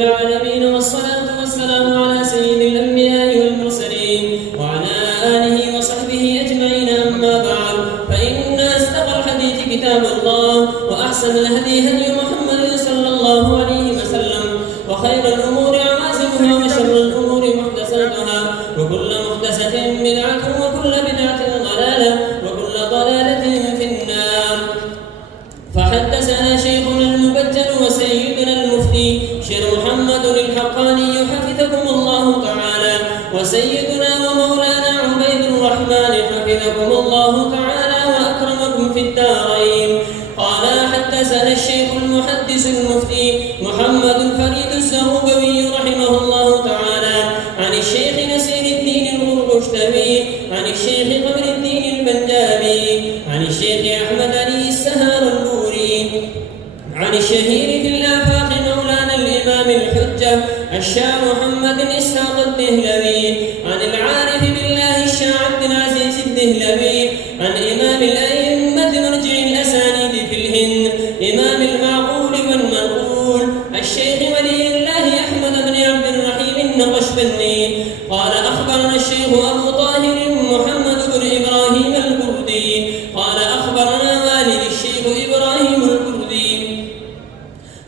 العالمين، والصلاة والسلام على سيد الأنبياء والمرسلين وعلى آله وصحبه أجمعين. أما بعد، فإن أصدق الحديث كتاب الله، وأحسن الهدي هدي محمد صلى الله عليه وسلم، وخير الأمور عوازمها، وشر الأمور محدثاتها، وكل محدثة بدعة، وكل بدعة ضلالة، وكل ضلالة في النار. فحدثنا شيخنا المبجل وسيدنا المفتي شيخ محمد الحقاني حفظكم الله تعالى، وسيدنا ومولانا عبيد الرحمن حفظكم الله تعالى وأكرمكم في الدارين. قال: حدثنا الشيخ المحدث المفتي محمد الفريد الزهوبوي رحمه الله تعالى عن الشيخ نسير الدين الغربشتوي عن الشيخ قمر الدين البنجابي عن الشيخ أحمد علي السهار البوري عن الشهير في الآفاق مولانا الإمام الحجة الشاه محمد إسحاق الدهلوي عن العارف بالله الشاه عبد العزيز الدهلوي عن إمام الأئمة مرجع الأسانيد في الهند إمام المعقول والمنقول الشيخ ولي الله أحمد بن عبد الرحيم النقشبندي قال: أخبرنا الشيخ أبو طاهر محمد بن إبراهيم الكردي قال: أخبرنا والد الشيخ إبراهيم الكردي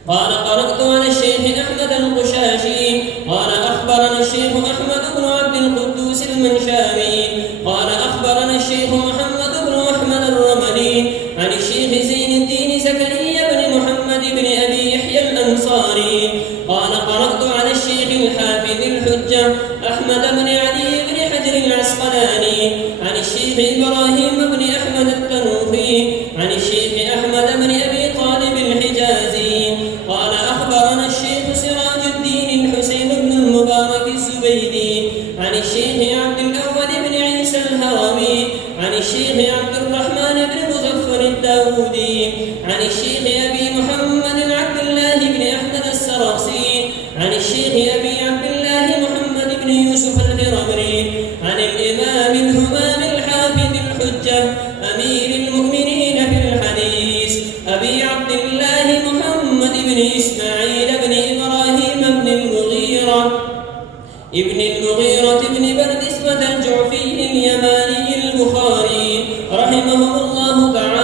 قال: قرأت على الشيخ أحمد القشاشي قال: أخبرنا الشيخ أحمد بن عبد القدوس المنشاوي قال: أخبرنا الشيخ محمد بن أحمد الرملي عن الشيخ زين الدين زكريا بن محمد بن أبي يحيى الأنصاري قال: قرأت على الشيخ الحافظ الحجة أحمد بن علي بن حجر العسقلاني عن الشيخ إبراهيم بن أحمد التنوخي عن الشيخ أحمد بن أبي طالب الحجازي قال: أخبرنا الشيخ سراج الدين الحسين بن المبارك الزبيدي عن الشيخ عبد الأول بن عيسى الهروي عن الشيخ عبد الرحمن بن مظفر الداودي عن الشيخ أبي محمد عبد الله بن أحمد السرخسي عن الشيخ أبي عبد الله محمد بن يوسف الهرمري عن الإمام الهمام الحافظ الحجة أمير المؤمنين في الحديث أبي عبد الله محمد بن إسماعيل بن إبراهيم بن المغيرة بن بردسبة الجعفي اليماني البخاري رحمه الله تعالى